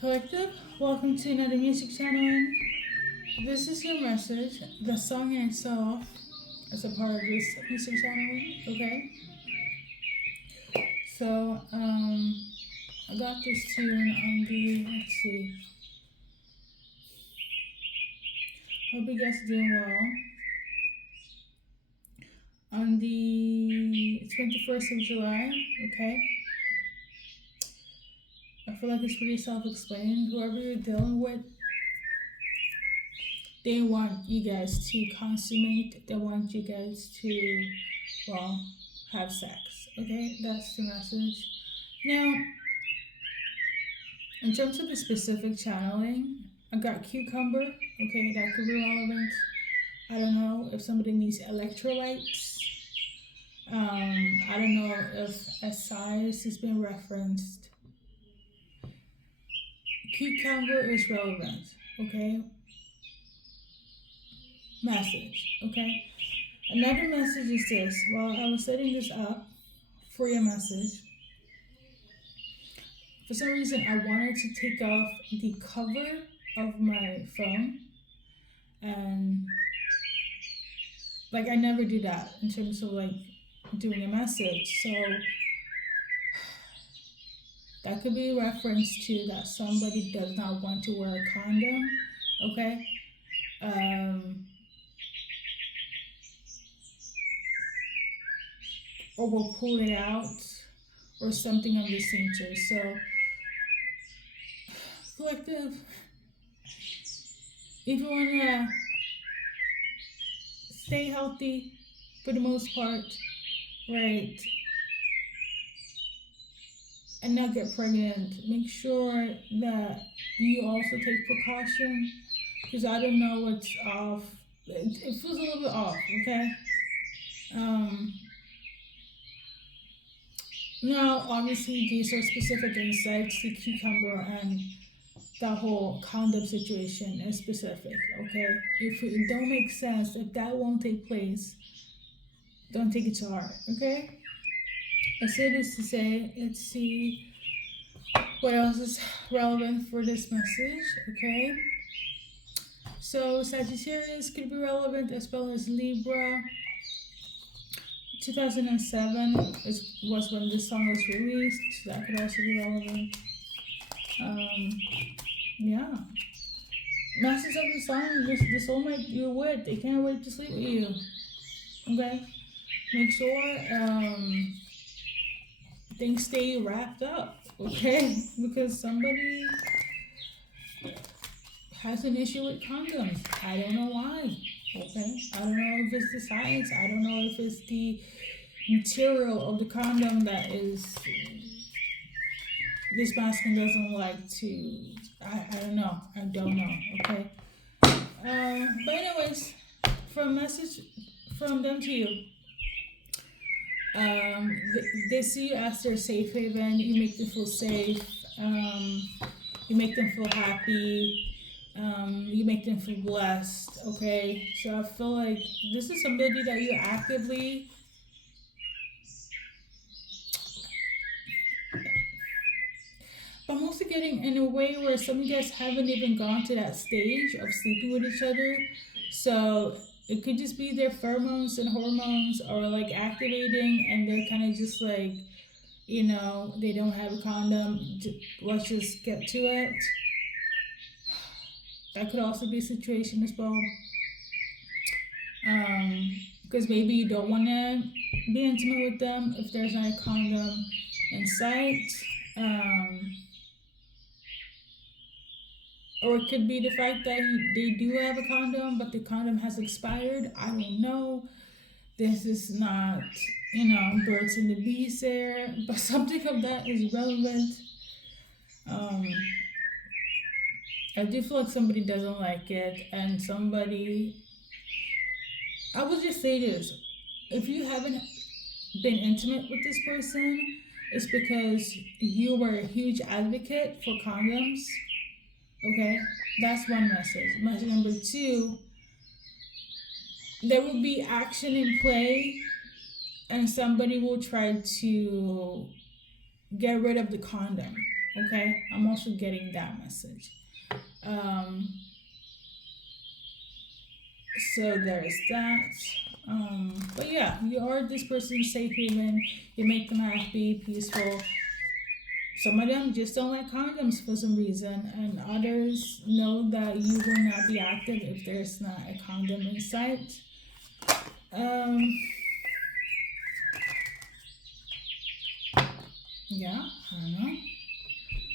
Collective, welcome to another music channeling. This is your message. The song in itself is a part of this music channeling, okay? So, I got this tune on the, let's see, hope you guys are doing well. On the 21st of July, okay? I feel like it's pretty self-explained. Whoever you're dealing with, they want you guys to consummate. They want you guys to, well, have sex. Okay, that's the message. Now, in terms of the specific channeling, I got cucumber. Okay, that could be relevant. I don't know if somebody needs electrolytes. I don't know if a size has been referenced. Cucumber is relevant. Okay, message. Okay. Another message is this. While I was setting this up for your message, for some reason I wanted to take off the cover of my phone, and like I never do that in terms of like doing a message. So that could be a reference to that somebody does not want to wear a condom. Okay. Or will pull it out or something of this nature. So collective, if you wanna stay healthy for the most part, right, and not get pregnant, make sure that you also take precaution, because I don't know what's off. It feels a little bit off, okay? Now, obviously, these are specific insights to cucumber and the whole condom situation is specific, okay? If it don't make sense, if that won't take place, don't take it to heart, okay? I say this to say, let's see what else is relevant for this message, okay? So Sagittarius could be relevant as well as Libra. 2007 was when this song was released, so that could also be relevant. Yeah. Message of the song, the soulmate you're with, they can't wait to sleep with you. Okay? Make sure things stay wrapped up, okay? Because somebody has an issue with condoms. I don't know why. Okay? I don't know if it's the size. I don't know if it's the material of the condom that is this masculine doesn't like to. I don't know. I don't know. Okay. But anyways, for a message from them to you. They see you as their safe haven. You make them feel safe. You make them feel happy. You make them feel blessed. Okay, so I feel like this is somebody that you actively. But I'm also getting in a way where some of you guys haven't even gone to that stage of sleeping with each other. So it could just be their pheromones and hormones are like activating and they're kind of just like, they don't have a condom. Let's just get to it. That could also be a situation as well. Because maybe you don't want to be intimate with them if there's not a condom in sight. Or it could be the fact that they do have a condom, but the condom has expired. I don't know. This is not, birds and the bees there, but something of that is relevant. I do feel like somebody doesn't like it, and I will just say this. If you haven't been intimate with this person, it's because you were a huge advocate for condoms. Okay, that's one message. Message number two, there will be action in play, and somebody will try to get rid of the condom. Okay, I'm also getting that message. Um, so there's that. But yeah, you are this person's safe haven. You make them happy, peaceful. Some of them just don't like condoms for some reason, and others know that you will not be active if there's not a condom in sight. Um, yeah, I don't know.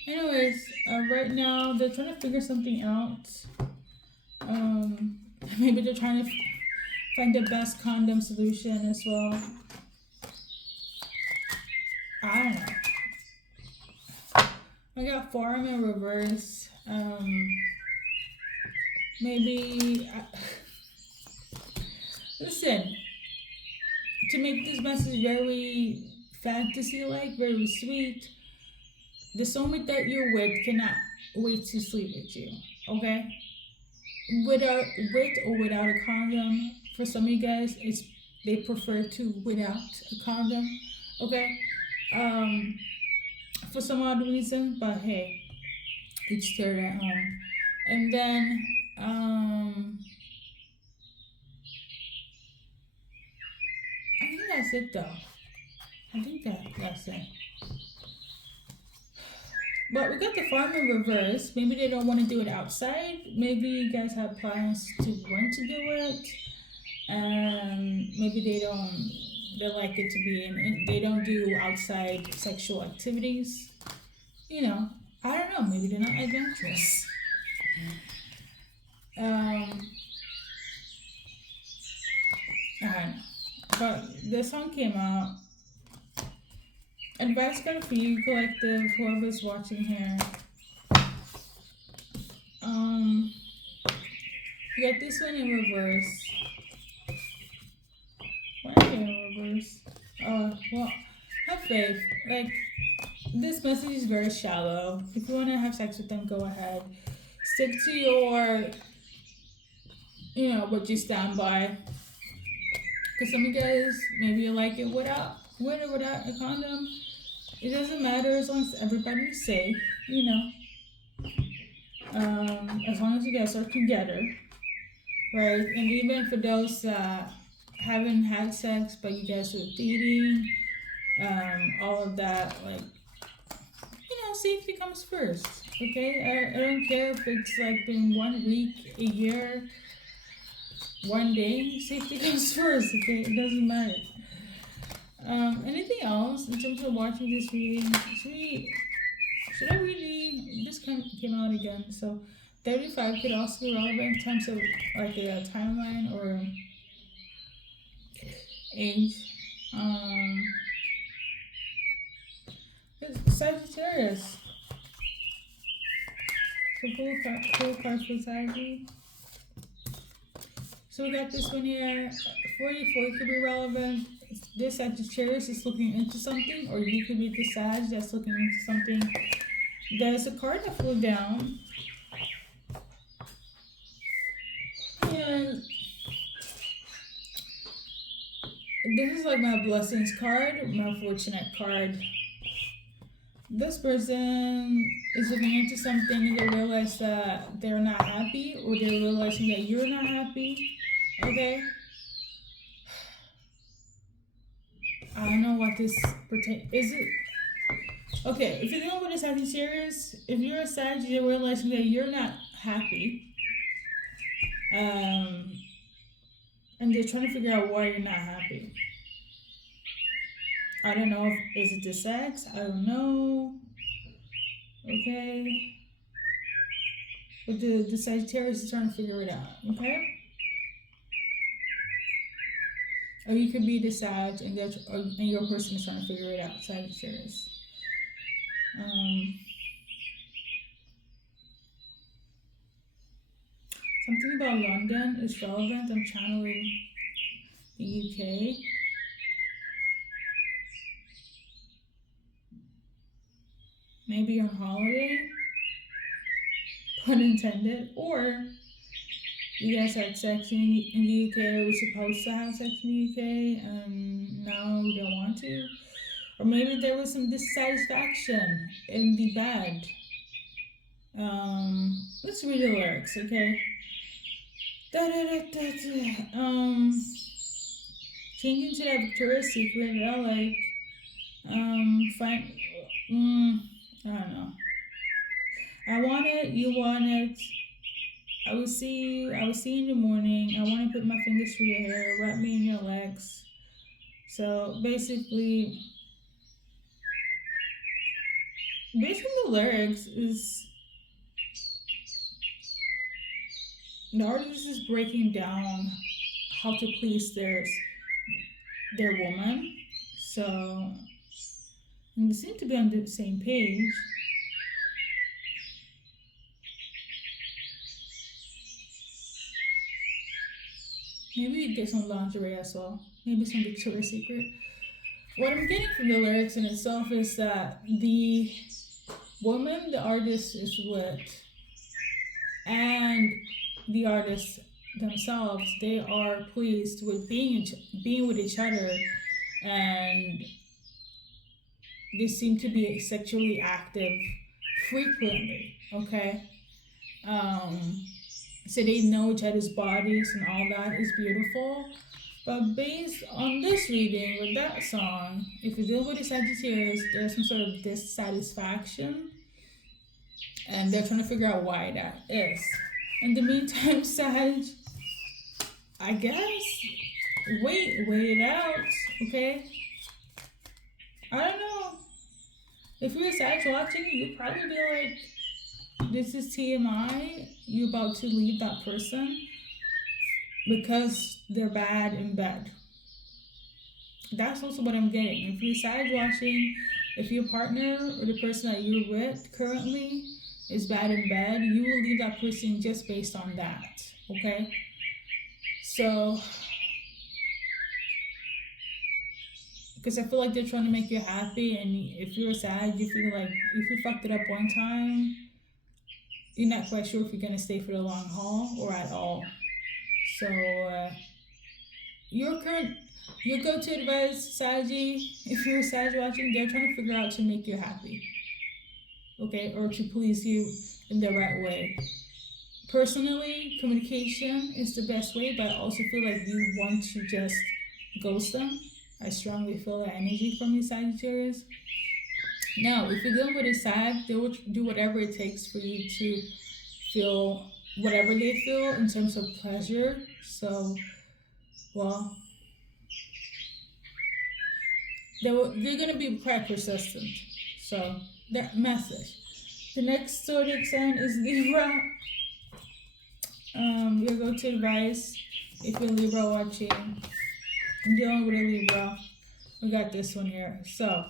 Anyways, right now they're trying to figure something out. Um, maybe they're trying to find the best condom solution as well. I don't know. I got farm in reverse. Maybe. Listen, to make this message very fantasy like, very sweet, the soulmate that you're with cannot wait to sleep with you. Okay? Without with or without a condom, for some of you guys, it's they prefer to without a condom. Okay? Um, for some odd reason, but hey, each their own. And then I think that's it though. I think that's it. But we got the farm in reverse. Maybe they don't want to do it outside. Maybe you guys have plans to want to do it. Maybe they don't. They like it to be in. They don't do outside sexual activities. You know, I don't know. Maybe they're not adventurous. Um, I don't know. But the song came out. Advice got for you, collective, whoever's watching here. Um, you got this one in reverse. Why are they in reverse? Well, have faith. Like, this message is very shallow. If you want to have sex with them, go ahead. Stick to your, what you stand by. Because some of you guys, maybe you like it with or without a condom. It doesn't matter as long as everybody's safe, as long as you guys are together, right? And even for those that haven't had sex but you guys are dating, all of that, like, safety comes first. Okay, I don't care if it's like been 1 week, a year, one day. Safety comes first. Okay, it doesn't matter. Anything else in terms of watching this reading? Should I really? This came out again, so 35 could also be relevant in terms of like a timeline or age. It's Sagittarius. So pull cards for Sagittarius. So we got this one here. 44 could be relevant. This Sagittarius is looking into something, or you could be the Sag that's looking into something. There's a card that flew down. And this is like my blessings card, my fortunate card. This person is looking into something and they realize that they're not happy, or they're realizing that you're not happy. Okay? I don't know what this pertains. Is it okay? If you're dealing with a Sagittarius, if you're a Sag, you're realizing that you're not happy, and they're trying to figure out why you're not happy. I don't know if is it the sex. I don't know. Okay, but the Sagittarius is trying to figure it out. Okay. Or you could be the Sag, and your person is trying to figure it out. Sagittarius. Something about London is relevant. I'm channeling the UK. Maybe on holiday, pun intended, or you guys had sex in the UK, or were supposed to have sex in the UK, and now you don't want to. Or maybe there was some dissatisfaction in the bed. Let's read the lyrics, okay? Da, da, da, da, da. Changing to that Victoria's Secret, I like, find, I don't know. I want it, you want it. I will see you in the morning. I want to put my fingers through your hair, wrap me in your legs. So basically, based on the lyrics, is the artist is breaking down how to please their woman. So and they seem to be on the same page. Maybe you get some lingerie as well. Maybe some Victoria's Secret. What I'm getting from the lyrics in itself is that the woman the artist is with and the artists themselves, they are pleased with being with each other, and they seem to be sexually active frequently. Okay, um, so they know each other's bodies and all that is beautiful. But based on this reading with that song, if you deal with the Sagittarius, there's some sort of dissatisfaction, and they're trying to figure out why that is. In the meantime, Sag, I guess wait it out, okay? I don't know. If you're a Sag watching, you'd probably be like, "This is TMI. You're about to leave that person because they're bad in bed." That's also what I'm getting. If you're Sag watching, if your partner or the person that you're with currently is bad in bed, you will leave that person just based on that. Okay? So, because I feel like they're trying to make you happy, and if you're sad, you feel like if you fucked it up one time, you're not quite sure if you're gonna stay for the long haul or at all. So, your go-to advice, Saji, if you're a Sag watching, they're trying to figure out to make you happy, okay, or to please you in the right way. Personally, communication is the best way, but I also feel like you want to just ghost them. I strongly feel that energy from you, Sagittarius. Now, if you're dealing with a Sag, they will do whatever it takes for you to feel whatever they feel in terms of pleasure. So, well, they're going to be quite persistent. So, that message. The next zodiac sign is Libra. Your go-to advice if you're Libra watching, dealing with a Libra, we got this one here. So,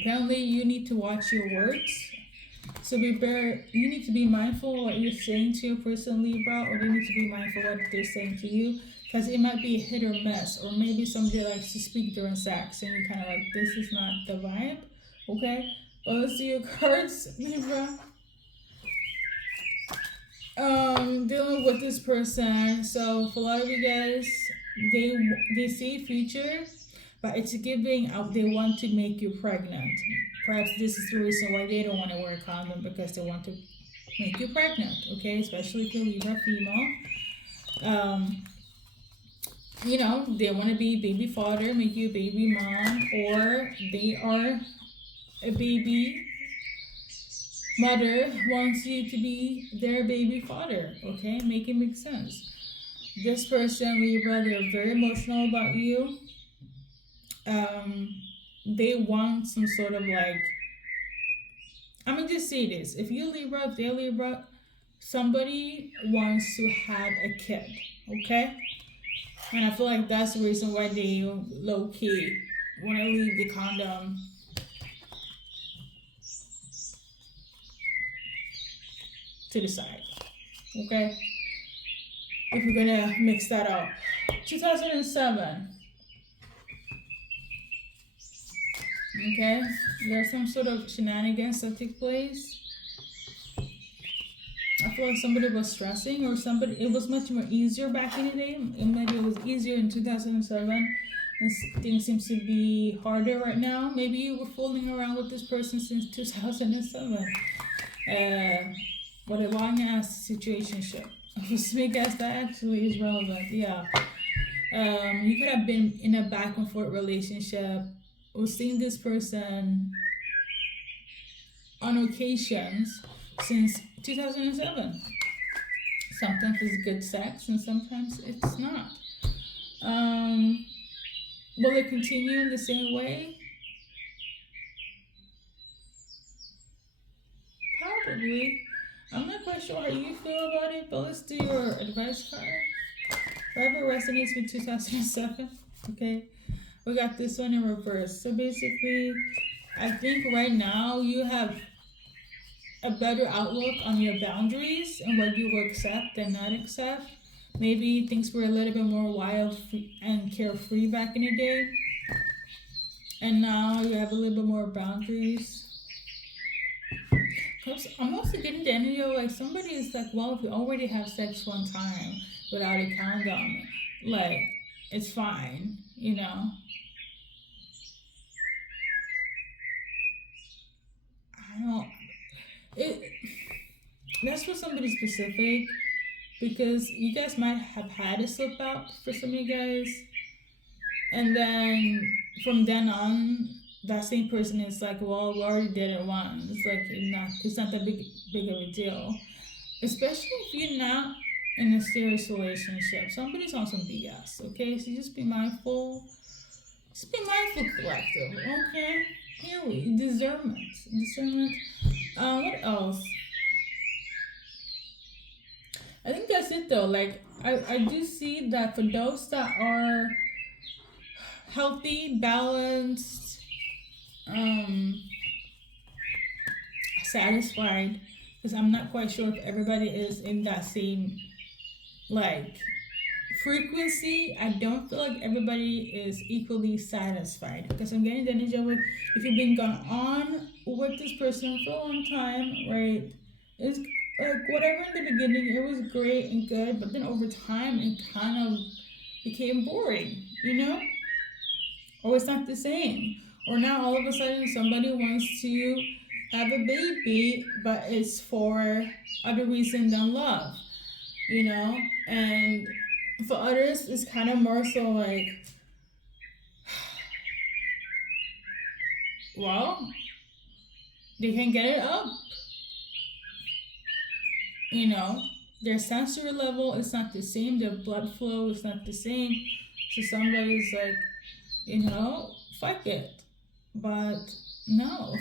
apparently you need to watch your words. So you need to be mindful of what you're saying to your person Libra, or they need to be mindful of what they're saying to you, because it might be a hit or miss, or maybe somebody likes to speak during sex, and you're kind of like, this is not the vibe. Okay, well, let's do your cards, Libra. Dealing with this person. So for a lot of you guys, they see future, but it's giving out they want to make you pregnant. Perhaps this is the reason why they don't want to wear a condom, because they want to make you pregnant. Okay, especially if you're Libra female. They want to be baby father, make you a baby mom, or they are a baby mother wants you to be their baby father. Okay, make it make sense. This person, Libra, they're very emotional about you. They want some sort of like, I'm gonna just say this: if you Libra, if they're Libra, somebody wants to have a kid. Okay, and I feel like that's the reason why they low key want to leave the condom to the side. Okay, if we're gonna mix that up. 2007. Okay, there's some sort of shenanigans that take place. I feel like somebody was stressing, or it was much more easier back in the day, and maybe it was easier in 2007 and things seems to be harder right now. Maybe you were fooling around with this person since 2007. What a long ass situationship. I guess that actually is relevant. Yeah. You could have been in a back and forth relationship or seen this person on occasions since 2007. Sometimes it's good sex and sometimes it's not. Um, will it continue in the same way? Probably. I'm not quite sure how you feel about it, but let's do your advice card. Whatever resonates with 2007. Okay. We got this one in reverse. So basically, I think right now you have a better outlook on your boundaries and what you will accept and not accept. Maybe things were a little bit more wild and carefree back in the day, and now you have a little bit more boundaries. Cause I'm also getting the energy of like somebody is like, well, if you already have sex one time without a condom, like it's fine, you know. I don't. It that's for somebody specific because you guys might have had a slip up for some of you guys, and then from then on, that same person is like, well, we already did it once. It's like it's not that big of a deal, especially if you're not in a serious relationship. Somebody's on some BS, okay? So just be mindful. Just be mindful, collective, okay? Here we discernment. What else? I think that's it though. Like I do see that for those that are healthy, balanced, um, satisfied, because I'm not quite sure if everybody is in that same like frequency. I don't feel like everybody is equally satisfied because I'm getting the energy of like if you've been gone on with this person for a long time, right? It's like whatever in the beginning it was great and good, but then over time it kind of became boring, you know? Or it's not the same. Or now all of a sudden somebody wants to have a baby, but it's for other reason than love, you know? And for others, it's kind of more so like, well, they can get it up, you know? Their sensory level is not the same, their blood flow is not the same. So somebody's like, fuck it. But no.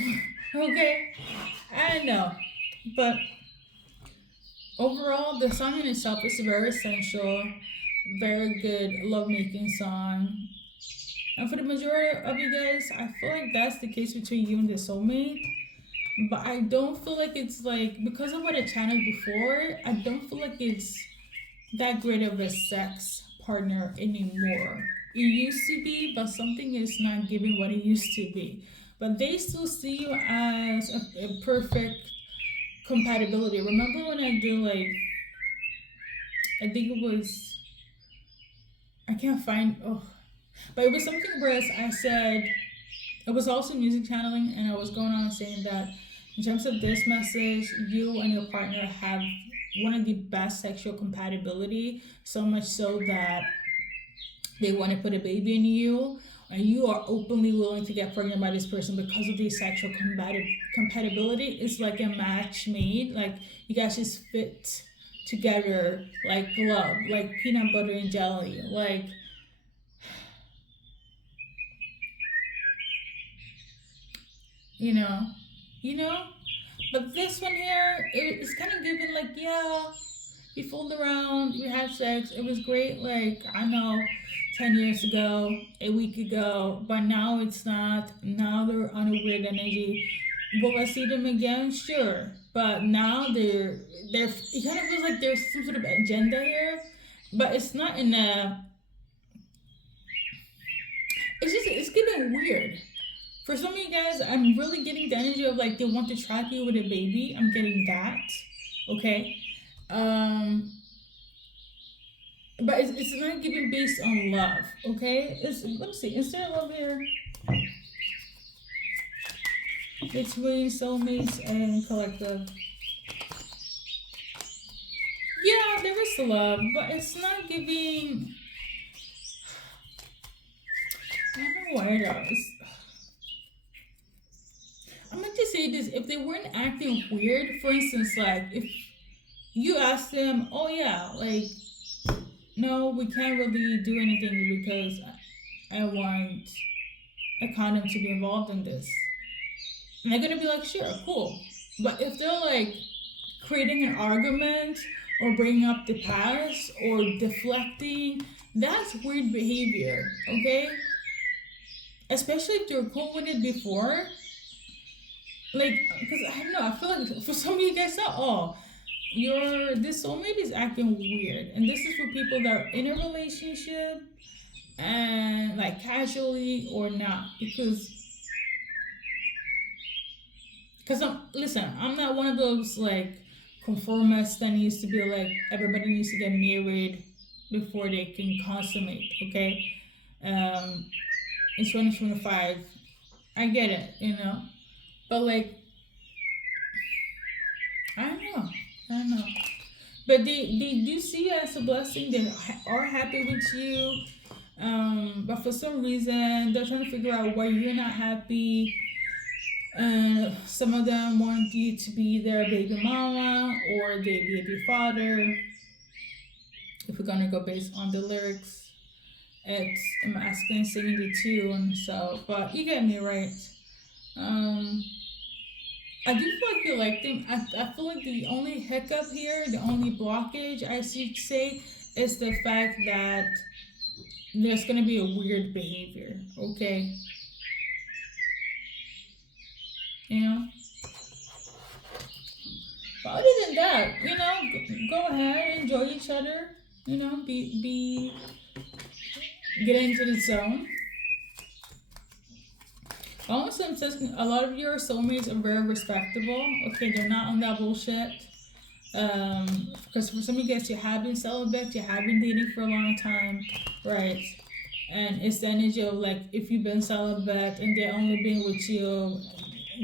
Okay? I know. But overall, the song in itself is very essential, very good love making song. And for the majority of you guys, I feel like that's the case between you and the soulmate. But I don't feel like it's like, because of what I channeled before, I don't feel like it's that great of a sex partner anymore. It used to be, but something is not giving what it used to be. But they still see you as a perfect compatibility. Remember when I did like, I think it was, I can't find, oh, but it was something where I said, it was also music channeling, and I was going on saying that in terms of this message, you and your partner have one of the best sexual compatibility, so much so that they want to put a baby in you, and you are openly willing to get pregnant by this person because of the sexual compatibility. It's like a match made. Like you guys just fit together like glove, like peanut butter and jelly. Like you know, you know. But this one here, it's kind of given like, yeah, we fooled around, we had sex, it was great, like, I know, 10 years ago, a week ago, but now it's not. Now they're on a weird energy. Will I see them again? Sure. But now it kind of feels like there's some sort of agenda here, but it's not in a, it's getting weird. For some of you guys, I'm really getting the energy of like they want to trap you with a baby. I'm getting that. Okay. Um but it's not given based on love. Okay, let me see. Is there love here between soulmates and collective? Yeah, there is love, but it's not giving. I don't know why though. I'm going to say this: if they weren't acting weird, for instance, like if you ask them, "Oh yeah, like no, we can't really do anything because I want a condom to be involved in this," and they're gonna be like, "Sure, cool," but if they're like creating an argument or bringing up the past or deflecting, that's weird behavior. Okay, especially if they're cool with it before. Like, because I don't know, I feel like for some of you guys, oh, your this soulmate is acting weird, and this is for people that are in a relationship and like casually or not, because I'm listen, I'm not one of those like conformists that needs to be like everybody needs to get married before they can consummate. Okay, um, it's 2025. I get it, but like I don't know, I don't know. But they do see you as a blessing. They are happy with you. But for some reason, they're trying to figure out why you're not happy. Some of them want you to be their baby mama or their baby father. If we're gonna go based on the lyrics, it's a masculine singing the tune. So, but you get me right. Um, I do feel like you like them. I feel like the only hiccup here, the only blockage I should say, is the fact that there's gonna be a weird behavior. Okay, you know. But other than that, go ahead, enjoy each other. Be get into the zone. Also, says a lot of your soulmates are very respectable. Okay, they're not on that bullshit. Because for some of you guys, you have been celibate, you have been dating for a long time, right? And it's the energy of like if you've been celibate and they're only being with you,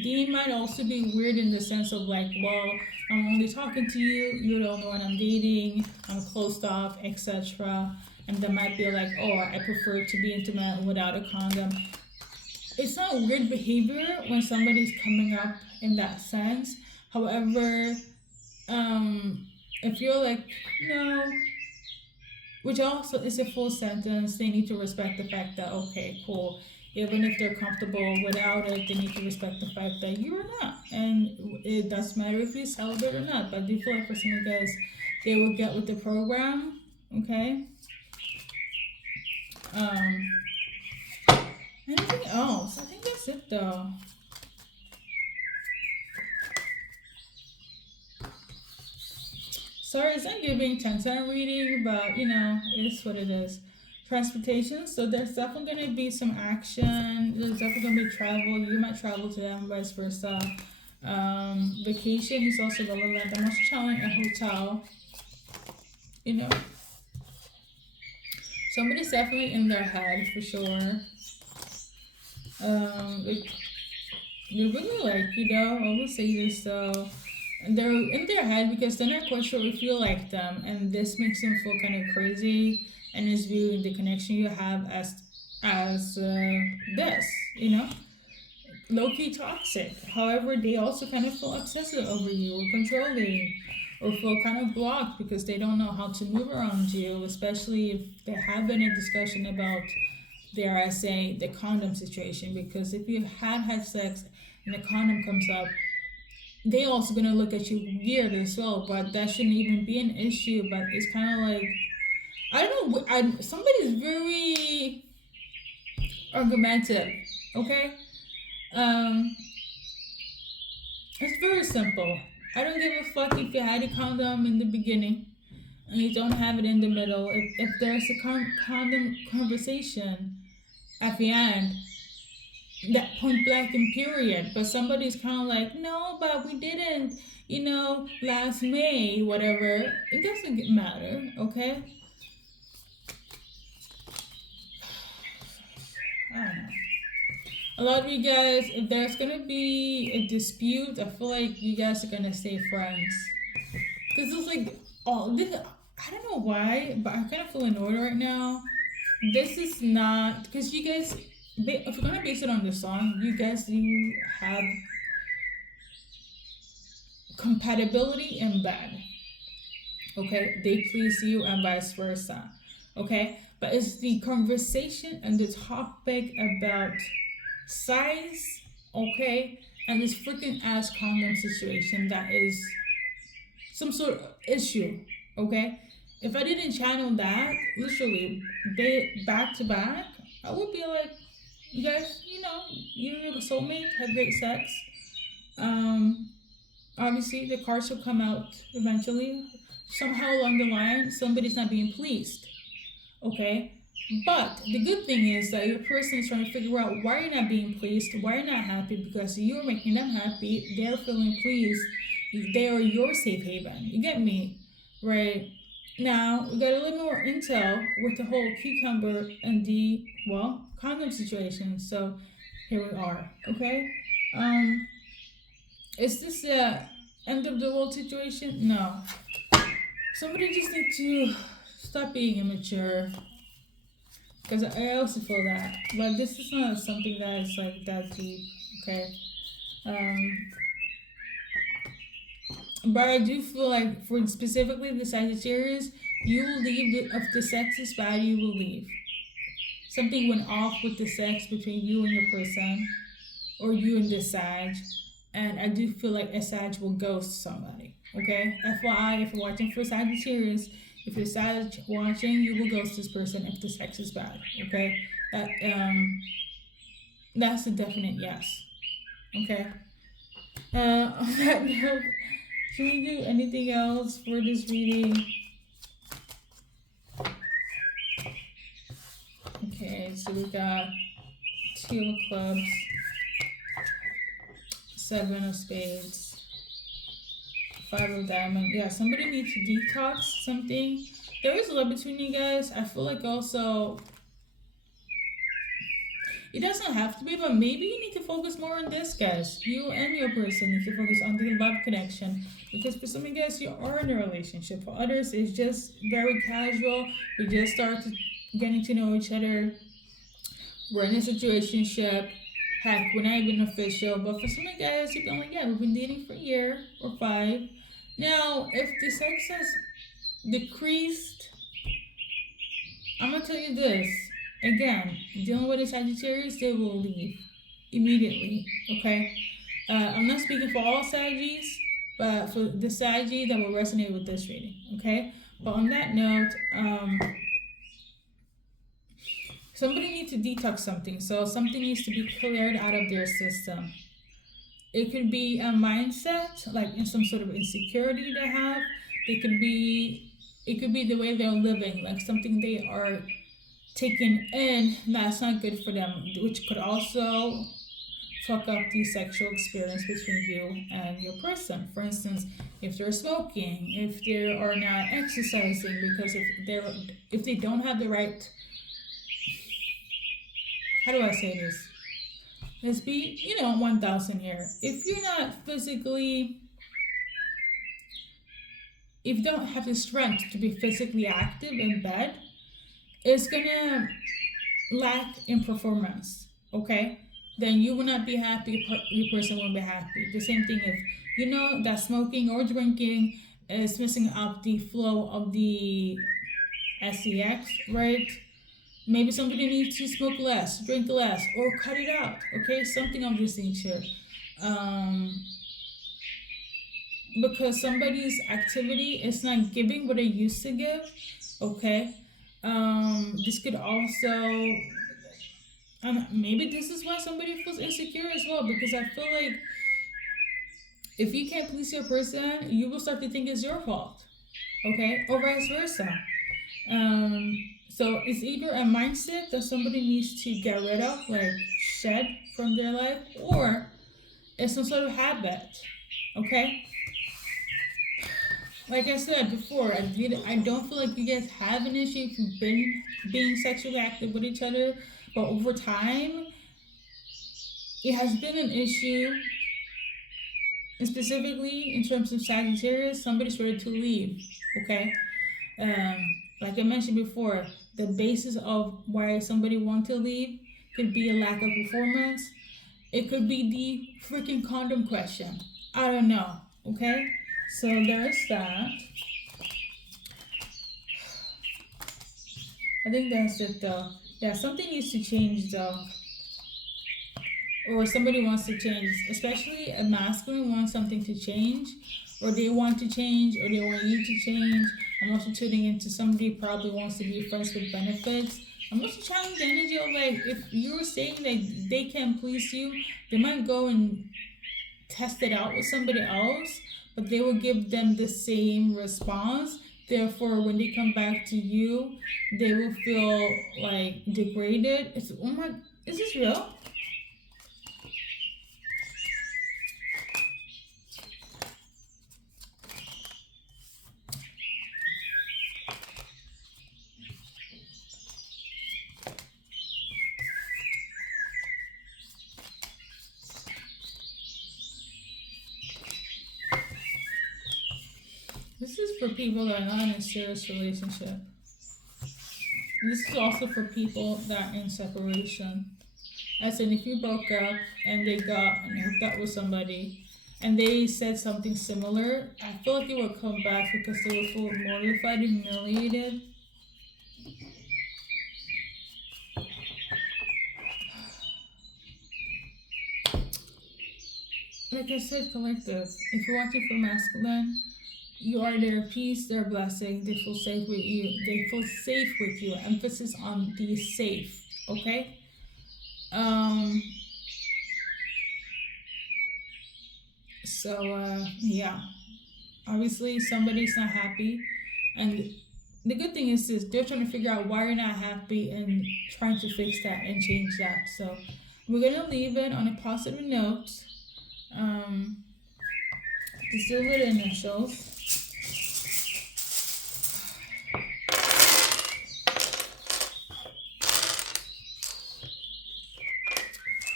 they might also be weird in the sense of like, well, I'm only talking to you, you're the only one I'm dating, I'm closed off, etc. And they might be like, oh, I prefer to be intimate without a condom. It's not weird behavior when somebody's coming up in that sense. However, if you're like, no, which also is a full sentence, they need to respect the fact that, okay, cool, even if they're comfortable without it, they need to respect the fact that you're not. And it doesn't matter if you're celibate or not, but I do feel like for some of you guys, they will get with the program, okay? Anything else? I think that's it though. Sorry, it's not giving 10-cent reading, but it is what it is. Transportation, so there's definitely going to be some action. There's definitely going to be travel. You might travel to them, vice versa. Vacation is also relevant. I'm also telling a hotel. Somebody's definitely in their head for sure. Like, they really like, I will say this though. They're in their head because they're not quite sure if you like them, and this makes them feel kind of crazy and is viewing the connection you have as this, low key toxic. However, they also kind of feel obsessive over you or controlling, or feel kind of blocked because they don't know how to move around you, especially if they have been in discussion about, dare I say, the condom situation. Because if you had sex and the condom comes up, they also gonna look at you weird as well. But that shouldn't even be an issue. But it's kind of like, I don't know. Somebody's very argumentative. Okay, it's very simple. I don't give a fuck if you had a condom in the beginning and you don't have it in the middle. If there's a condom conversation at the end, that point blank and period. But somebody's kind of like, no, but we didn't, last May, whatever. It doesn't matter, okay? I don't know. A lot of you guys, if there's gonna be a dispute, I feel like you guys are gonna stay friends. Cause it's like, oh, this. I don't know why, but I kind of feel annoyed right now. This is not because you guys. If you're gonna base it on the song, you guys do have compatibility in bed. Okay, they please you and vice versa. Okay, but it's the conversation and the topic about size. Okay, and this freaking ass condom situation that is some sort of issue. Okay, if I didn't channel that literally back to back, I would be like, you guys, you and your soulmate have great sex. Um, Obviously the cards will come out eventually. Somehow along the line, somebody's not being pleased. Okay, but the good thing is that your person is trying to figure out why you're not being pleased, why you're not happy, because you're making them happy. They're feeling pleased. They are your safe haven. You get me, right? Now we got a little more intel with the whole cucumber and the condom situation. So here we are. Okay, is this the end of the world situation? No. Somebody just need to stop being immature. Because I also feel that. But this is not something that is like that deep. Okay. Um, but I do feel like for specifically the Sagittarius, you will leave if the sex is bad, you will leave. Something went off with the sex between you and your person, or you and the Sag, and I do feel like a Sag will ghost somebody. Okay, FYI, if you're watching for Sagittarius, if you're Sag watching, you will ghost this person if the sex is bad. Okay, that's a definite yes. Okay. On that note, should we do anything else for this reading? Okay, so we got Two of Clubs, Seven of Spades, Five of Diamonds. Yeah, somebody needs to detox something. There is love between you guys. I feel like also it doesn't have to be, but maybe you need to focus more on this, guys. You and your person need to focus on the love connection. Because for some of you guys, you are in a relationship. For others, it's just very casual. We just started getting to know each other. We're in a situationship. Heck, we're not even official. But for some of you guys, you've been like, yeah, we've been dating for a year or 5. Now, if the sex has decreased, I'm gonna tell you this. Again, dealing with the Sagittarius, they will leave immediately. Okay, I'm not speaking for all Saggies, but for the Saggy that will resonate with this reading. Okay, but on that note, somebody needs to detox something. So something needs to be cleared out of their system. It could be a mindset, like in some sort of insecurity they have. It could be the way they're living, like something they are taken in that's not good for them, which could also fuck up the sexual experience between you and your person. For instance, if they're smoking, if they are not exercising, because if they don't have the right, how do I say this? Let's be 1,000 here. If you're not physically, if you don't have the strength to be physically active in bed, it's gonna lack in performance. Okay, then you will not be happy. Your person won't be happy. The same thing if you know that smoking or drinking is messing up the flow of the sex, right? Maybe somebody needs to smoke less, drink less, or cut it out. Okay, something of this nature. Because somebody's activity is not giving what it used to give. Okay, this could also maybe this is why somebody feels insecure as well, because I feel like if you can't please your person, you will start to think it's your fault. Okay, or vice versa. So it's either a mindset that somebody needs to get rid of, like shed from their life, or it's some sort of habit. Okay, like I said before, I don't feel like you guys have an issue if you've been being sexually active with each other, but over time, it has been an issue, and specifically in terms of Sagittarius, somebody's ready to leave. Okay, like I mentioned before, the basis of why somebody wants to leave could be a lack of performance. It could be the freaking condom question. I don't know. Okay, so there's that. I think that's it though. Yeah, something needs to change though. Or somebody wants to change, especially a masculine wants something to change, or they want to change, or they want you to change. I'm also tuning into somebody probably wants to be friends with benefits. I'm also channeling the energy of like, if you're saying that they can't please you, they might go and test it out with somebody else, but they will give them the same response. Therefore, when they come back to you, they will feel like degraded. It's, oh my, is this real? This is for people that are not in a serious relationship. This is also for people that are in separation. As in, if you broke up and they got and hooked up with somebody and they said something similar, I feel like they will come back because they will feel mortified and humiliated. Like I said, collective. If you're watching for masculine, you are their peace, their blessing. They feel safe with you. They feel safe with you. Emphasis on the safe. Okay. So yeah. Obviously, somebody's not happy, and the good thing is they're trying to figure out why you're not happy and trying to fix that and change that. So we're gonna leave it on a positive note. The silver initials.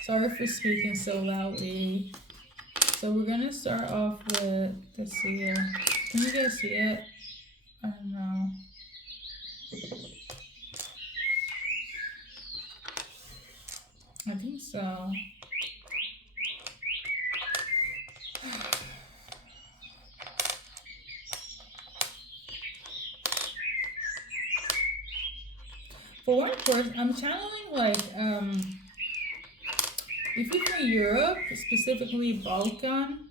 Sorry for speaking so loudly. So we're gonna start off with, let's see here. Can you guys see it? I don't know. I think so. For one person, I'm channeling like if you're from Europe, specifically Balkan,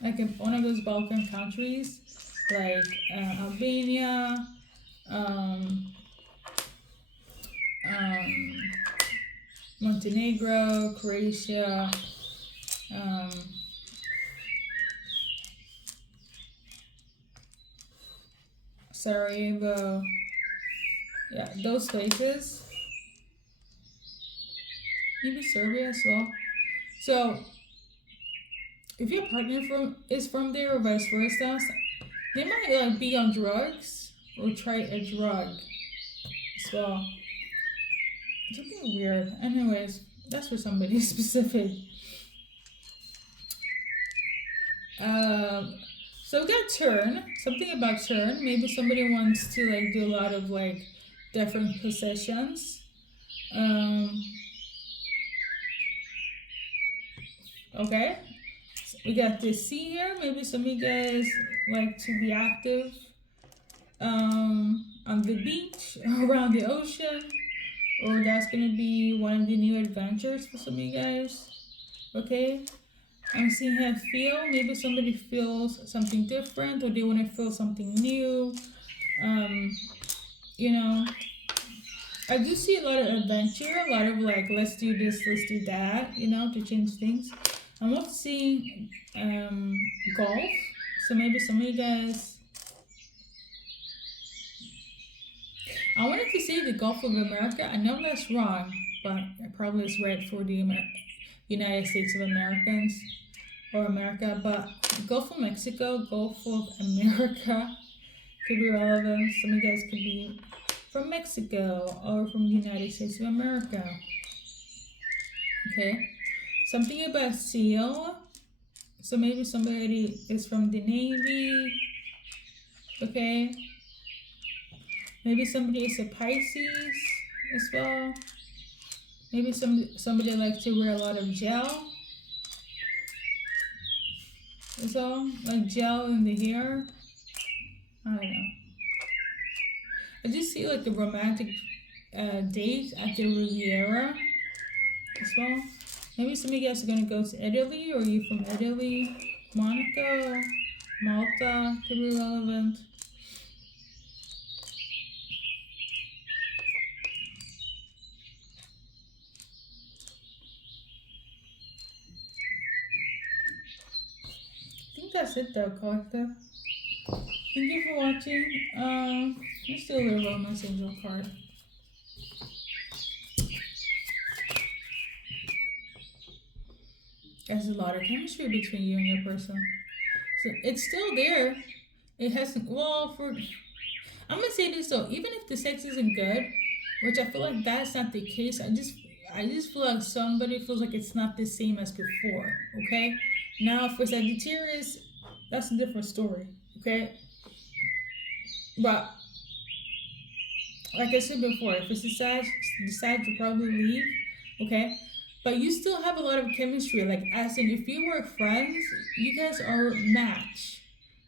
like in one of those Balkan countries, like Albania, Montenegro, Croatia, Sarajevo, yeah, those places. Maybe Serbia as well. So, if your partner is from there or vice versa, they might like be on drugs or try a drug as well. Something weird. Anyways, that's for somebody specific. So we got turn. Something about turn. Maybe somebody wants to like do a lot of like different positions. Okay. So we got this C here. Maybe some of you guys like to be active on the beach, around the ocean, or that's gonna be one of the new adventures for some of you guys. Okay. I'm seeing how feel. Maybe somebody feels something different, or they want to feel something new. You know, I do see a lot of adventure, a lot of like, let's do this, let's do that, you know, to change things. I'm also seeing golf. So maybe some of you guys. I wanted to say the Gulf of America. I know that's wrong, but it probably is right for the United States of Americans or America. But Gulf of Mexico, Gulf of America could be relevant. Some of you guys could be from Mexico or from the United States of America. Okay. Something about seal. So maybe somebody is from the Navy. Okay. Maybe somebody is a Pisces as well. Maybe somebody likes to wear a lot of gel. So like gel in the hair. I don't know. I just see like a romantic date at the Riviera as well. Maybe some of you guys are gonna go to Italy, or you from Italy, Monaco, Malta could be relevant. I think that's it though, collective. Thank you for watching. Let's do a little romance angel card. There's a lot of chemistry between you and your person. So it's still there. It hasn't, well, I'm gonna say this though, even if the sex isn't good, which I feel like that's not the case, I just feel like somebody feels like it's not the same as before, okay? Now for Sagittarius, that's a different story, okay? But like I said before, if it's decide to probably leave, okay? But you still have a lot of chemistry. Like as in, if you were friends, you guys are a match,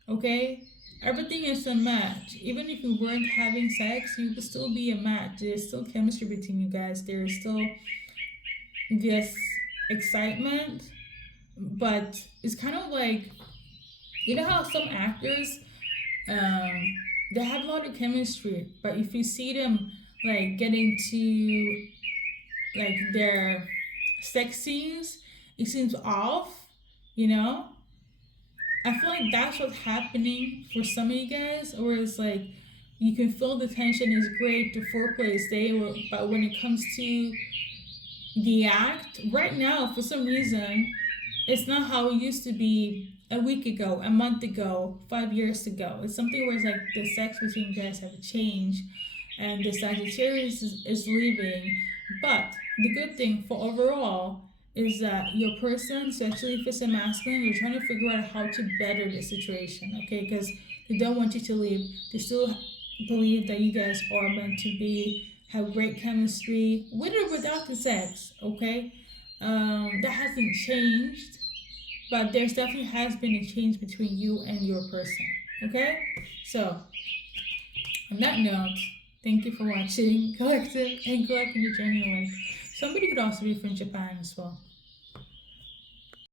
okay? Everything is a match. Even if you weren't having sex, you would still be a match. There's still chemistry between you guys. There's still this excitement, but it's kind of like, you know how some actors um they have a lot of chemistry, but if you see them like get into like their sex scenes, it seems off, you know. I feel like that's what's happening for some of you guys, or it's like you can feel the tension is great, the foreplay is there, but when it comes to the act right now, for some reason, it's not how it used to be a week ago, a month ago, 5 years ago. It's something where it's like the sex between you guys have changed, and the Sagittarius is leaving. But the good thing for overall is that your person, especially if it's a masculine, they're trying to figure out how to better the situation, okay? Because they don't want you to leave. They still believe that you guys are meant to be, have great chemistry, with or without the sex, okay? That hasn't changed, but there's definitely has been a change between you and your person, okay? So, on that note, thank you for watching Collective, and good luck in your journey in life. Somebody could also be from Japan as well.